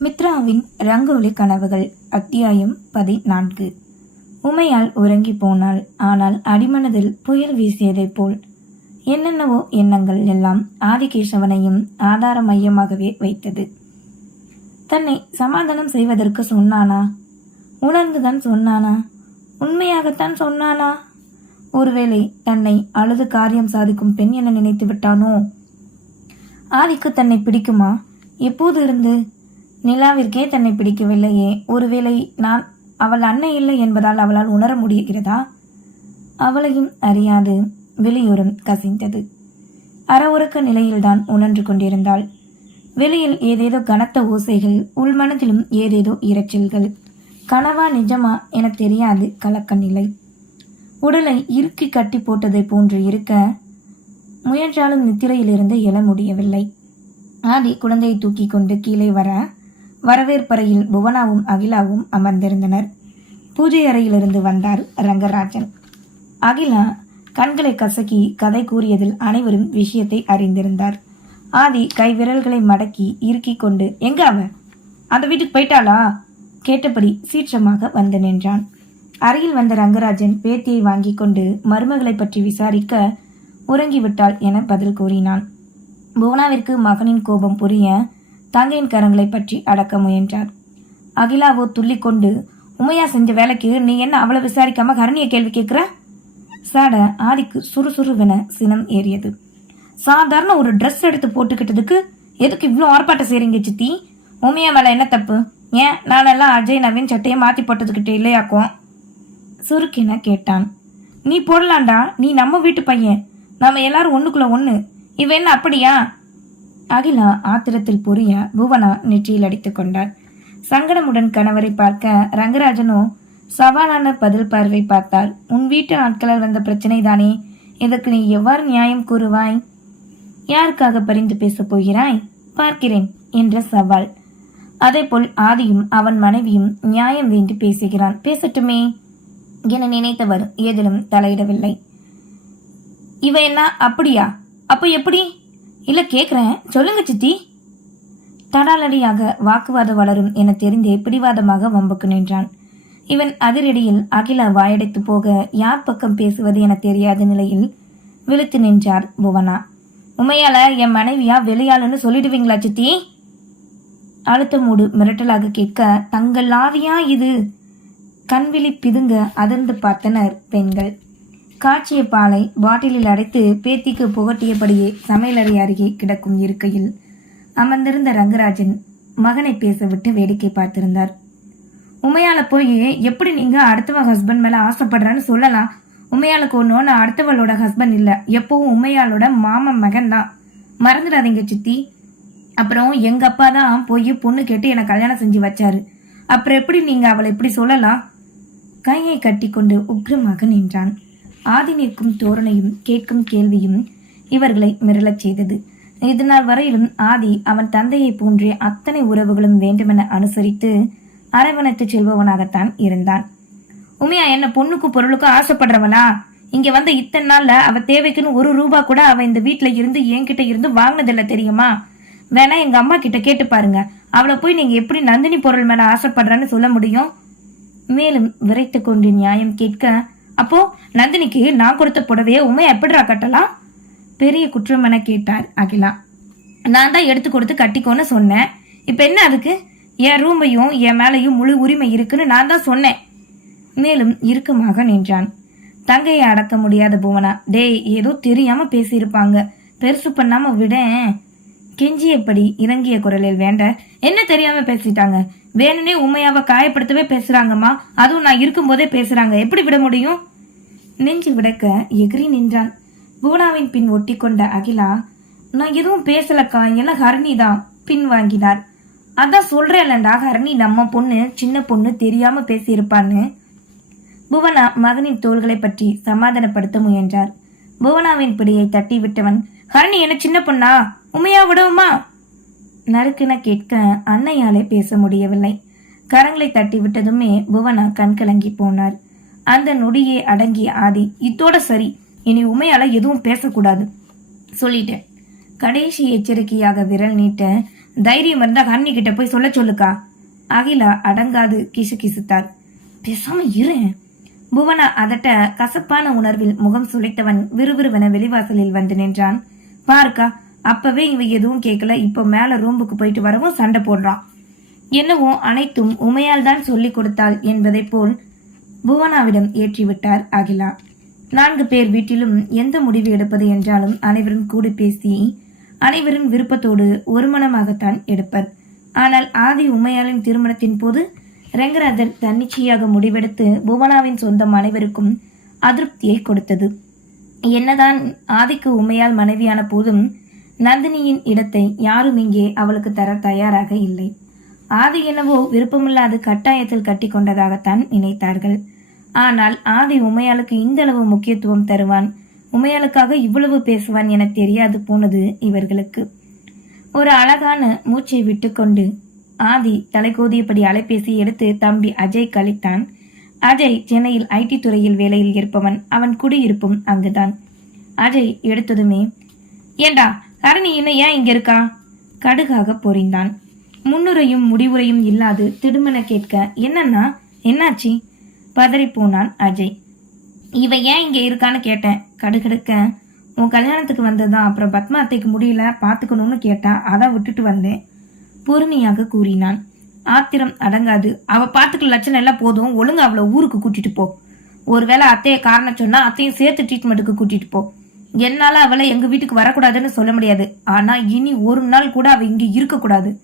மித்ராவின் ரங்கோலி கனவுகள் அத்தியாயம் பதினான்கு. உமையால் உறங்கி போனாள். ஆனால் அடிமனதில் புயல் வீசியதைப் போல். என்னென்னவோ எண்ணங்கள் எல்லாம் ஆதிகேசவனையும் ஆதார மையமாகவே வைத்தது. தன்னை சமாதானம் செய்வதற்கு சொன்னானா? உணர்ந்துதான் சொன்னானா? உண்மையாகத்தான் சொன்னானா? ஒருவேளை தன்னை அழுது காரியம் சாதிக்கும் பெண் என நினைத்து விட்டானோ? ஆதிக்கு தன்னை பிடிக்குமா? எப்போது இருந்து? நிலாவிற்கே தன்னை பிடிக்கவில்லையே. ஒருவேளை நான் அவள் அன்னை இல்லை என்பதால் அவளால் உணர முடிகிறதா? அவளையும் அறியாது. வெளியுறம் கசிந்தது. அறவுறக்க நிலையில்தான் உணர்ந்து கொண்டிருந்தாள். வெளியில் ஏதேதோ கனத்த ஓசைகள் உள்மனதிலும் ஏதேதோ இரைச்சல்கள். கனவா நிஜமா என தெரியாது கலக்க நிலை உடலை இறுக்கி கட்டி போட்டதை போன்று இருக்க முயன்றாலும் நித்திரையிலிருந்து எழ முடியவில்லை. ஆதி குழந்தையை தூக்கி கொண்டு கீழே வர வரவேற்பறையில் புவனாவும் அகிலாவும் அமர்ந்திருந்தனர். பூஜை அறையிலிருந்து வந்தார் ரங்கராஜன். அகிலா கண்களை கசக்கி கதை கூறியதில் அனைவரும் விஷயத்தை அறிந்திருந்தார். ஆதி கை விரல்களை மடக்கி இறுக்கி கொண்டு எங்க அவ? அந்த வீட்டுக்கு போயிட்டாளா? கேட்டபடி சீற்றமாக வந்து நின்றான். அருகில் வந்த ரங்கராஜன் பேத்தியை வாங்கி கொண்டு மருமகளை பற்றி விசாரிக்க உறங்கிவிட்டாள் என பதில் கூறினான். புவனாவிற்கு மகனின் கோபம் புரிய தங்கையின் கரங்களை பற்றி அடக்க முயன்றார். அகிலாவோ துள்ளிக்கொண்டு உமையா செஞ்ச வேலைக்கு நீ என்ன அவ்வளவு விசாரிக்காம கரணிய கேள்வி கேட்குற? சாட ஆதிக்கு சுறுசுறுவென சினம் ஏறியது. சாதாரண ஒரு ட்ரெஸ் எடுத்து போட்டுக்கிட்டதுக்கு எதுக்கு இவ்வளோ ஆர்ப்பாட்டம் செய்றீங்க சித்தி? உமையா மேலே என்ன தப்பு? ஏன் நானெல்லாம் அஜய் நவீன் சட்டையை மாற்றி போட்டதுக்கிட்ட இல்லையாக்கும்? சுருக்கின கேட்டான். நீ போடலாண்டா நீ நம்ம வீட்டு பையன். நம்ம எல்லாரும் ஒன்றுக்குள்ளே ஒன்று இவ என்ன அப்படியா? அகிலா ஆத்திரத்தில் புரிய புவனா நெற்றியில் அடித்துக் கொண்டாள். சங்கடமுடன் கணவரை பார்க்க ரங்கராஜனோ சவாலான பதில் பார்வை பார்த்தாள். உன் வீட்டு ஆட்களால் வந்த பிரச்சனை தானே இதற்கு நீ எவ்வாறு நியாயம் கூறுவாய்? யாருக்காக பரிந்து பேசப் போகிறாய்? பார்க்கிறேன் என்ற சவால். அதேபோல் ஆதியும் அவன் மனைவியும் நியாயம் வேண்டி பேசுகிறான். பேசட்டுமே என நினைத்தவர் ஏதிலும் தலையிடவில்லை. இவ என்ன? அப்படியா? அப்போ எப்படி? இல்லை கேட்குறேன் சொல்லுங்க சித்தி. தடாலடியாக வாக்குவாதம் வளரும் என தெரிந்தே பிடிவாதமாக வம்புக்கு நின்றான். இவன் அதிரடியில் அகிலா வாயடைத்து போக யார் பக்கம் பேசுவது என தெரியாத நிலையில் விழுத்து நின்றார் புவனா. உமையால என் மனைவியா வெளியாளுன்னு சொல்லிடுவீங்களா சித்தி? அழுத்தமூடு மிரட்டலாக கேட்க தங்கள் ஆவியா இது? கண்விழி பிதுங்க அதிர்ந்து பார்த்தனர் பெண்கள். காய்ச்சிய பாலை பாட்டிலில் அடைத்து பேத்திக்கு புகட்டியபடியே சமையலறை அருகே கிடக்கும் இருக்கையில் அமர்ந்திருந்த ரங்கராஜன் மகனை பேசவிட்டு வேடிக்கை பார்த்திருந்தார். உமையால போய் எப்படி நீங்க அடுத்தவ ஹஸ்பண்ட் மேல ஆசைப்படுறான்னு சொல்லலாம். உமையாளுக்கு ஒன்றும் நான் அடுத்தவளோட ஹஸ்பண்ட் இல்ல. எப்பவும் உமையாளோட மாமன் மகன் தான். மறந்துடாதீங்க சித்தி. அப்புறம் எங்க அப்பா தான் போய் பொண்ணு கேட்டு எனக்கு கல்யாணம் செஞ்சு வச்சாரு. அப்புறம் எப்படி நீங்க அவளை இப்படி சொல்லலாம்? கையை கட்டிக்கொண்டு உக்ரமாக நின்றான். ஆதி நிற்கும் தோரணையும் கேட்கும் கேள்வியும் இவர்களை மிரளச் செய்தது. இதுநாள் வரையிலும் ஆதி அவன் தந்தையை போன்றே அத்தனை உறவுகளும் வேண்டுமென அனுசரித்து அரவணைத்து செல்பவனாகத்தான் இருந்தான். உமையா என்ன பொண்ணுக்கும் பொருளுக்கும் ஆசைப்படுறவனா? இங்க வந்த இத்தனை நாள்ல அவ தேவைக்குன்னு ஒரு ரூபா கூட அவ இந்த வீட்டுல இருந்து என்கிட்ட இருந்து வாங்கினதில்ல தெரியுமா? வேணா எங்க அம்மா கிட்ட கேட்டு பாருங்க. அவளை போய் நீங்க எப்படி நந்தினி பொருள் மேல ஆசைப்படுறன்னு சொல்ல முடியும்? மேலும் விரைத்து கொண்டு நியாயம் கேட்க அப்போ நந்தினிக்கு நான் கொடுத்த புடவையை உண்மை எப்படிரா கட்டலாம் பெரிய குற்றம் என கேட்டார் அகிலா. நான் தான் எடுத்து கொடுத்து கட்டிக்கோன்னு சொன்னேன். இப்போ என்ன அதுக்கு? என் ரூமையும் என் மேலையும் முழு உரிமை இருக்குன்னு நான் தான் சொன்னேன். மேலும் இறுக்கமாக நின்றான். தங்கையை அடக்க முடியாத புவனா. டேய் ஏதோ தெரியாம பேசியிருப்பாங்க. பெருசு பண்ணாம விடேன் கெஞ்சியபடி இறங்கிய குரலில் வேண்ட என்ன தெரியாம பேசிட்டாங்க? வேணுனே உண்மையாவ காயப்படுத்தவே பேசுறாங்கம்மா. அதுவும் நான் இருக்கும்போதே பேசுறாங்க. எப்படி விட முடியும்? நெஞ்சு விடக்க எகிரி நின்றான். புவனாவின் பின் ஒட்டி கொண்ட அகிலா நான் எதுவும் பேசலக்கா. எல்லாம் ஹரணி தான் பின் வாங்கினார். அதான் சொல்றேன்லண்டா ஹரணி நம்ம பொண்ணு சின்ன பொண்ணு தெரியாம பேசியிருப்பான்னு. புவனா மகனின் தோள்களை பற்றி சமாதானப்படுத்த முயன்றார். புவனாவின் பிடியை தட்டி விட்டவன் ஹரணி என்ன சின்ன பொண்ணா? உமையா விடவுமா? நறுக்குன கேட்க அன்னையாலே பேச முடியவில்லை. கரங்களை தட்டி விட்டதுமே புவனா கண்கலங்கி போனார். அந்த நொடியே அடங்கிய ஆதி இதோட சரி. இனி உமையால எதுவும் பேசக்கூடாது. சொல்லிட்டேன். கடைசி எச்சரிக்கையாக விரல் நீட்ட தைரியம் இருந்தா ஹரணி கிட்ட போய் சொல்ல சொல்லுக்கா. அகிலா அடங்காது கிசு கிசுத்தார் பேசாம இருன் புவனா அதட்ட கசப்பான உணர்வில் முகம் சுழைத்தவன் விறுவிறுவென வெளிவாசலில் வந்து நின்றான். பாருக்கா அப்பவே இவ எதுவும் கேட்கல இப்போ மேல ரூம்புக்கு போயிட்டு வரவும் சண்டை போடுறான். என்னவோ அனைத்தும் உமையால் தான் சொல்லிக் கொடுத்தாள் என்பதை போல் புவனாவிடம் ஏற்றிவிட்டார் அகிலா. நான்கு பேர் வீட்டிலும் எந்த முடிவு எடுப்பது என்றாலும் அனைவரும் கூடி பேசி அனைவரின் விருப்பத்தோடு ஒருமனமாகத்தான் எடுப்பர். ஆனால் ஆதி உமையாளின் திருமணத்தின் போது ரங்கராஜன் தன்னிச்சையாக முடிவெடுத்து புவனாவின் சொந்தம் அனைவருக்கும் அதிருப்தியை கொடுத்தது. என்னதான் ஆதிக்கு உமையால் மனைவியான போதும் நந்தினியின் இடத்தை யாரும் இங்கே அவளுக்கு தர தயாராக இல்லை. ஆதி என்னவோ விருப்பமில்லாது கட்டாயத்தில் கட்டி கொண்டதாகத்தான் நினைத்தார்கள். ஆனால் ஆதி உமையாளுக்கு இந்த அளவு முக்கியத்துவம் தருவான் உமையாளுக்காக இவ்வளவு பேசுவான் என தெரியாது போனது இவர்களுக்கு. ஒரு அழகான மூச்சை விட்டுக்கொண்டு ஆதி தலைகோதியபடி அலைபேசி எடுத்து தம்பி அஜய் கழித்தான் அஜய் சென்னையில் ஐடி துறையில் வேலையில் இருப்பவன். அவன் குடியிருப்பும் அங்குதான். அஜய் எடுத்ததுமே ஏண்டா கரணி என்ன ஏன் இங்க இருக்கா? கடுகாக பொறிந்தான். முன்னுரையும் முடிவுரையும் இல்லாது திடுமென கேட்க என்னன்னா என்னாச்சு? பதறி போனான் அஜய். இவ ஏன் இங்க இருக்கான்னு கேட்டேன். கடுகடுக்க உன் கல்யாணத்துக்கு வந்ததுதான் அப்புறம் பத்மா அத்தைக்கு முடியல பாத்துக்கணும்னு கேட்டா அதான் விட்டுட்டு வந்தேன். பொறுமையாக கூறினான். ஆத்திரம் அடங்காது. அவ பார்த்துக்கிற லட்சணம் எல்லாம் போதும். ஒழுங்கா அவளை ஊருக்கு கூட்டிட்டு போ. ஒருவேளை அத்தைய காரணம் சொன்னா அத்தையும் சேர்த்து ட்ரீட்மெண்ட்டுக்கு கூட்டிட்டு போ. என்னால அவளை எங்க வீட்டுக்கு வரக்கூடாதுன்னு சொல்ல முடியாது. ஆனா இனி ஒரு நாள் கூட அவ இங்க இருக்கக்கூடாது.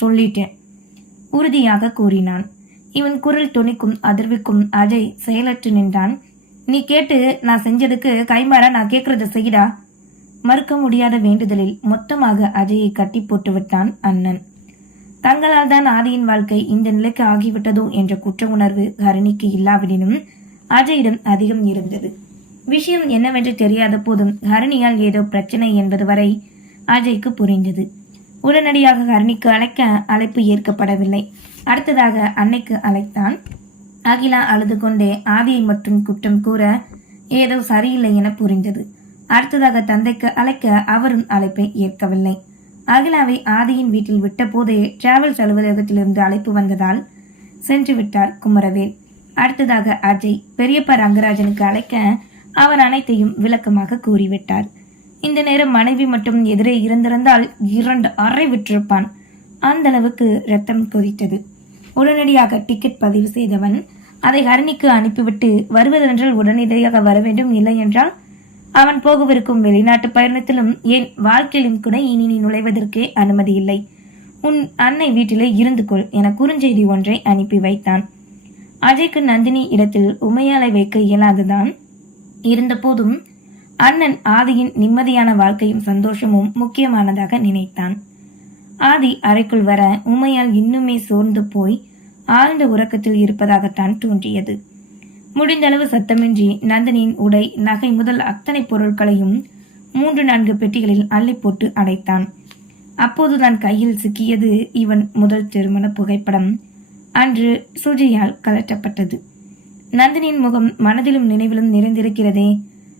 சொல்லிட்டேன். உறுதியாக கூறினான். இவன் குரல் துணிக்கும் அதிர்விக்கும் அஜய் செயலற்று நின்றான். நீ கேட்டு நான் செஞ்சதுக்கு கைமாற நான் கேட்கறத செய்யடா. மறுக்க முடியாத வேண்டுதலில் மொத்தமாக அஜயை கட்டி போட்டு விட்டான் அண்ணன். தங்களால் தான் ஆதியின் வாழ்க்கை இந்த நிலைக்கு ஆகிவிட்டதோ என்ற குற்ற உணர்வு ஹரிணிக்கு இல்லாவிடனும் அஜயிடம் அதிகம் இருந்தது. விஷயம் என்னவென்று தெரியாத போதும் ஹரிணியால் ஏதோ பிரச்சனை என்பது வரை அஜய்க்கு புரிந்தது. உடனடியாக ஹரிணிக்கு அழைக்க அழைப்பு ஏற்கப்படவில்லை. அடுத்ததாக அன்னைக்கு அழைத்தான். அகிலா அழுது கொண்டே ஆதியை மட்டும் குற்றம் கூற ஏதோ சரியில்லை என புரிந்தது. அடுத்ததாக தந்தைக்கு அழைக்க அவரும் அழைப்பை ஏற்கவில்லை. அகிலாவை ஆதியின் வீட்டில் விட்ட போதே டிராவல்ஸ் அலுவலகத்திலிருந்து அழைப்பு வந்ததால் சென்று விட்டார் குமரவேல். அடுத்ததாக அஜய் பெரியப்பா ரங்கராஜனுக்கு அழைக்க அவர் அனைத்தையும் விளக்கமாக கூறிவிட்டார். இந்த நேரம் மனைவி மட்டும் எதிரே இருந்திருந்தால் இரண்டு அறை விட்டிருப்பான். அந்த அளவுக்கு ரத்தம் கொதித்தது. உடனடியாக டிக்கெட் பதிவு செய்தவன் அதை ஹரணிக்கு அனுப்பிவிட்டு வருவதென்றால் உடனடியாக வர வேண்டும் இல்லை என்றால் அவன் போகவிருக்கும் வெளிநாட்டு பயணத்திலும் ஏன் வாழ்க்கையிலும் கூட இனி நீ நுழைவதற்கே அனுமதி இல்லை. உன் அன்னை வீட்டிலே இருந்து கொள் என குறுஞ்செய்தி ஒன்றை அனுப்பி வைத்தான். அஜய்க்கு நந்தினி இடத்தில் உமையாலை வைக்க இயலாதுதான் இருந்தபோதும் அண்ணன் ஆதியின் நிம்மதியான வாழ்க்கையும் சந்தோஷமும் முக்கியமானதாக நினைத்தான். ஆதி அறைக்குள் வர உமையால் இன்னுமே சோர்ந்து போய் ஆழ்ந்த உறக்கத்தில் இருப்பதாகத்தான் தோன்றியது. முடிந்தளவு சத்தமின்றி நந்தினியின் உடை நகை முதல் அத்தனை பொருட்களையும் மூன்று நான்கு பெட்டிகளில் அள்ளி போட்டு அடைத்தான். அப்போதுதான் கையில் சிக்கியது இவன் முதல் திருமண புகைப்படம். அன்று சுஜியால் கலட்டப்பட்டது நந்தினியின் முகம் மனதிலும் நினைவிலும் நிறைந்திருக்கிறதே.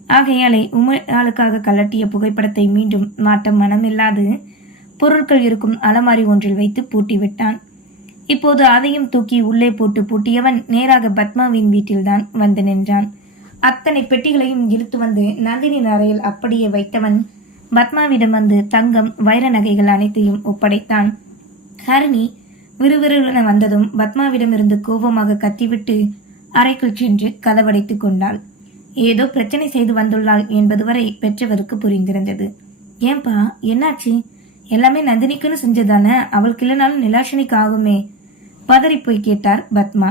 ஆகையாலே உமையாளுக்காக கலட்டிய புகைப்படத்தை மீண்டும் மாட்ட மனமில்லாது பொருட்கள் இருக்கும் அலமாரி ஒன்றில் வைத்து பூட்டிவிட்டான். இப்போது அதையும் தூக்கி உள்ளே போட்டு பூட்டியவன் நேராக பத்மாவின் வீட்டில்தான் வந்து நின்றான். அத்தனை பெட்டிகளையும் இழுத்து வந்து நந்தினி அறையில் அப்படியே வைத்தவன் பத்மாவிடம் வந்து தங்கம் வைர நகைகள் அனைத்தையும் ஒப்படைத்தான். ஹரிணி விறுவிறுவென வந்ததும் பத்மாவிடமிருந்து கோபமாக கத்திவிட்டு அறைக்குள் சென்று கதவடைத்துக் கொண்டாள். ஏதோ பிரச்சனை செய்து வந்துள்ளாள் என்பது வரை பெற்றவருக்கு புரிந்திருந்தது. ஏன்பா என்னாச்சு? எல்லாமே நந்தினிக்குன்னு செஞ்சதானே? அவளுக்கு இல்லைனாலும் நிலாஷனிக்கு ஆகுமே. பதறி போய் கேட்டார் பத்மா.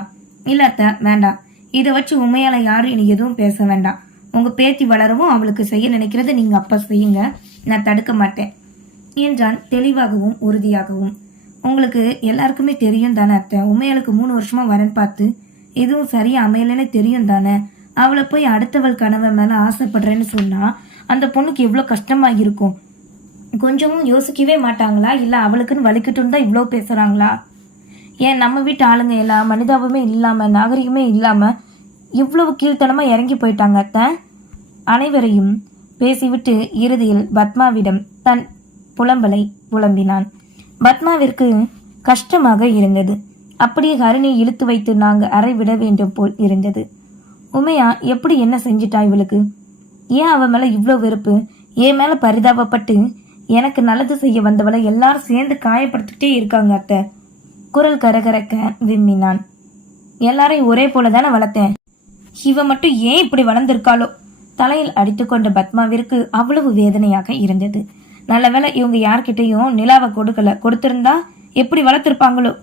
இல்லத்த வேண்டாம். இதை வச்சு உண்மையால யாரும் இனி எதுவும் பேச வேண்டாம். உங்க பேத்தி வளரவும் அவளுக்கு செய்ய நினைக்கிறத நீங்க அப்ப செய்யுங்க. நான் தடுக்க மாட்டேன். என்றான் தெளிவாகவும் உறுதியாகவும். உங்களுக்கு எல்லாருக்குமே தெரியும் தானே அத்தை? உண்மையாளுக்கு மூணு வருஷமா வரன் பார்த்து எதுவும் சரியா அமையலைன்னு தெரியும் தானே? அவளை போய் அடுத்தவள் கணவன் மேல ஆசைப்படுறேன்னு சொன்னா அந்த பொண்ணுக்கு எவ்வளோ கஷ்டமா இருக்கும்? கொஞ்சமும் யோசிக்கவே மாட்டாங்களா? இல்ல அவளுக்குன்னு வலிக்கட்டும் தான் இவ்வளோ பேசுறாங்களா? ஏன் நம்ம வீட்டு ஆளுங்க எல்லாம் மனிதாபமே இல்லாமல் நாகரிகமே இல்லாமல் இவ்வளவு கீழ்த்தனமாக இறங்கி போயிட்டாங்க அத்தை. அனைவரையும் பேசிவிட்டு இறுதியில் பத்மாவிடம் தன் புலம்பலை புலம்பினான். பத்மாவிற்கு கஷ்டமாக இருந்தது. அப்படியே ஹரிணியை இழுத்து வைத்து நாங்கள் அறை விட வேண்டும் போல் இருந்தது. உமையா எப்படி என்ன செஞ்சிட்டா இவளுக்கு? ஏன் அவன் மேலே இவ்வளோ வெறுப்பு? என் மேலே பரிதாபப்பட்டு எனக்கு நல்லது செய்ய வந்தவளை எல்லாரும் சேர்ந்து காயப்படுத்திக்கிட்டே இருக்காங்க அத்தை. குரல் கரகரக்க விம்மினான். எல்லாரையும் ஒரே போல தானே வளர்த்தேன். இவ மட்டும் ஏன் இப்படி வளர்ந்திருக்காளோ? தலையில் அடித்துக்கொண்ட பத்மாவிற்கு அவ்வளவு வேதனையாக இருந்தது. நல்ல வேளை இவங்க யார்கிட்டயும் நிலாவை கொடுக்கல கொடுத்திருந்தா எப்படி வளர்த்திருப்பாங்களோ?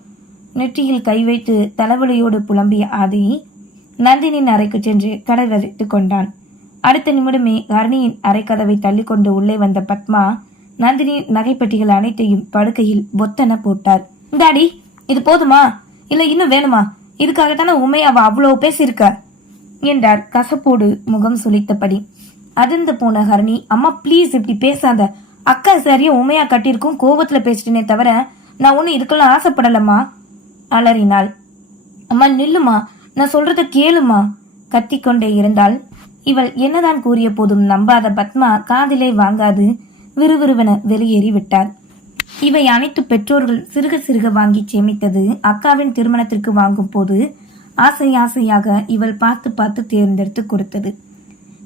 நெற்றியில் கை வைத்து தலைவலியோடு புலம்பிய ஆதி நந்தினியின் அறைக்கு சென்று கடை கொண்டான். அடுத்த நிமிடமே ஹரணியின் தள்ளி கொண்டு உள்ளே வந்த பத்மா நந்தினியின் நகைப்பெட்டிகள் அனைத்தையும் படுக்கையில் பொத்தன போட்டார். டாடி இது போதுமா? இல்லை இன்னும் வேணுமா? இதுக்காகத்தானே அவ அவ்வளவு பேசியிருக்க? என்றார் கசப்போடு முகம் சுளித்தபடி. அதிர்ந்து போன ஹரணி அம்மா ப்ளீஸ் இப்படி பேசாத. அக்கா சரியா உமையா கட்டியிருக்கும் கோபத்துல பேசிட்டேனே தவிர நான் ஒன்னும் இதுக்கெல்லாம் ஆசைப்படலம்மா. அலறினாள். அம்மா நில்லுமா. நான் சொல்றத கேளுமா. கத்திக்கொண்டே இருந்தால் இவள் என்னதான் கூறிய போதும் நம்பாத பத்மா காதிலே வாங்காது விறுவிறுவென வெளியேறி விட்டாள் இவை அனைத்து பெற்றோர்கள் சிறுக சிறுக வாங்கி சேமித்தது. அக்காவின் திருமணத்திற்கு வாங்கும் போது ஆசை ஆசையாக இவள் பார்த்து பார்த்து தேர்ந்தெடுத்து கொடுத்தது.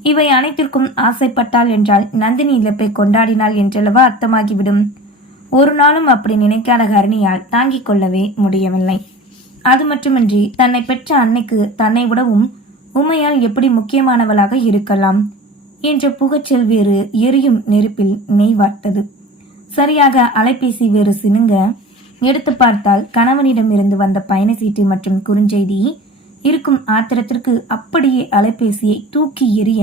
இவை அனைத்திற்கும் ஆசைப்பட்டாள் என்றால் நந்தினி இழப்பை கொண்டாடினாள் என்றளவா அர்த்தமாகிவிடும். ஒரு நாளும் அப்படி நினைக்காத ஹரணியால் தாங்கிக் கொள்ளவே முடியவில்லை. அது மட்டுமின்றி தன்னை பெற்ற அன்னைக்கு தன்னை விடவும் உமையால் எப்படி முக்கியமானவளாக இருக்கலாம் என்ற புகச்சல் வேறு எரியும் நெருப்பில் நெய் வார்த்தது. சரியாக அலைபேசி வேறு சினுங்க. எடுத்து பார்த்தால் கணவனிடமிருந்து வந்த பயண சீட்டு மற்றும் குறுஞ்செய்தி இருக்கும் ஆத்திரத்திற்கு அப்படியே அலைபேசியை தூக்கி எறிய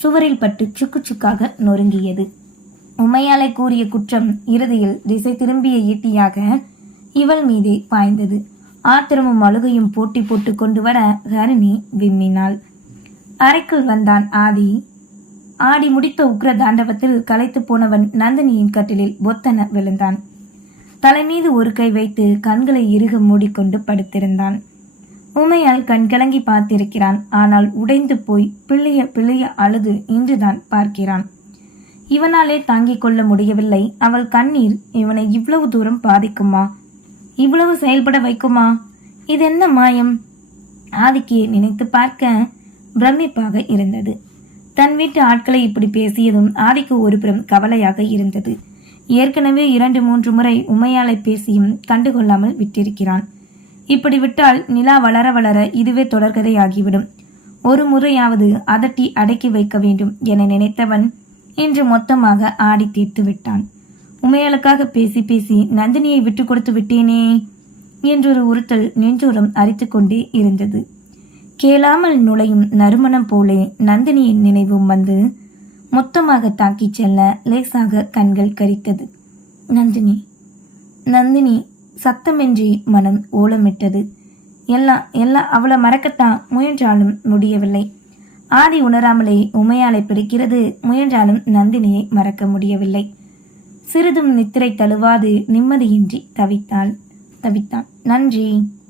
சுவரில் பட்டு சுக்கு சுக்காக நொறுங்கியது. உமையாலை கூறிய குற்றம் இறுதியில் திசை திரும்பிய ஈட்டியாக இவள் மீதே பாய்ந்தது. ஆத்திரமும் அழுகையும் போட்டி போட்டு கொண்டு வர ஹரிணி விம்மினாள். அறைக்குள் வந்தான் ஆதி. ஆடி முடித்த உக்ர தாண்டவத்தில் களைத்து போனவன் நந்தினியின் கட்டிலில் ஒத்தன விழுந்தான். தலைமீது ஒரு கை வைத்து கண்களை இறுக மூடிக்கொண்டு படுத்திருந்தான். உமையால் கண்கலங்கி பார்த்திருக்கிறான். ஆனால் உடைந்து போய் பிள்ளைய பிள்ளைய அழுது இன்றுதான் பார்க்கிறான். இவனாலே தாங்கிக் கொள்ள முடியவில்லை. அவள் கண்ணீர் இவனை இவ்வளவு தூரம் பாதிக்குமா? இவ்வளவு செயல்பட வைக்குமா? இது என்ன மாயம்? ஆதிக்கியை நினைத்து பார்க்க பிரமிப்பாக இருந்தது. தன் வீட்டு ஆட்களை இப்படி பேசியதும் ஆதிக்கு ஒருபுறம் கவலையாக இருந்தது. ஏற்கனவே இரண்டு மூன்று முறை உமையாலை பேசியும் கண்டுகொள்ளாமல் விட்டிருக்கிறான். இப்படி விட்டால் நிலா வளர வளர இதுவே தொடர்கதையாகிவிடும் ஒரு முறையாவது அதட்டி அடக்கி வைக்க வேண்டும் என நினைத்தவன் இன்று மொத்தமாக ஆடி தீர்த்து விட்டான். உமையாளுக்காக பேசி பேசி நந்தினியை விட்டு கொடுத்து விட்டேனே என்றொரு உறுத்தல் நெஞ்சோரம் அரித்துக்கொண்டே இருந்தது. கேளாமல் நுழையும் நறுமணம் போலே நந்தினியின் நினைவும் வந்து மொத்தமாக தாக்கிச் செல்ல லேசாக கண்கள் கரித்தது. நந்தினி நந்தினி சத்தமின்றி மனம் ஓலமிட்டது. எல்லாம் எல்லாம் அவளை மறக்கத்தான் முயன்றாலும் முடியவில்லை. ஆதி உணராமலே உமையாலை பிடிக்கிறது முயன்றாலும் நந்தினியை மறக்க முடியவில்லை. சிறிதும் நித்திரை தழுவாது நிம்மதியின்றி தவித்தாள் தவித்தான். நன்றி.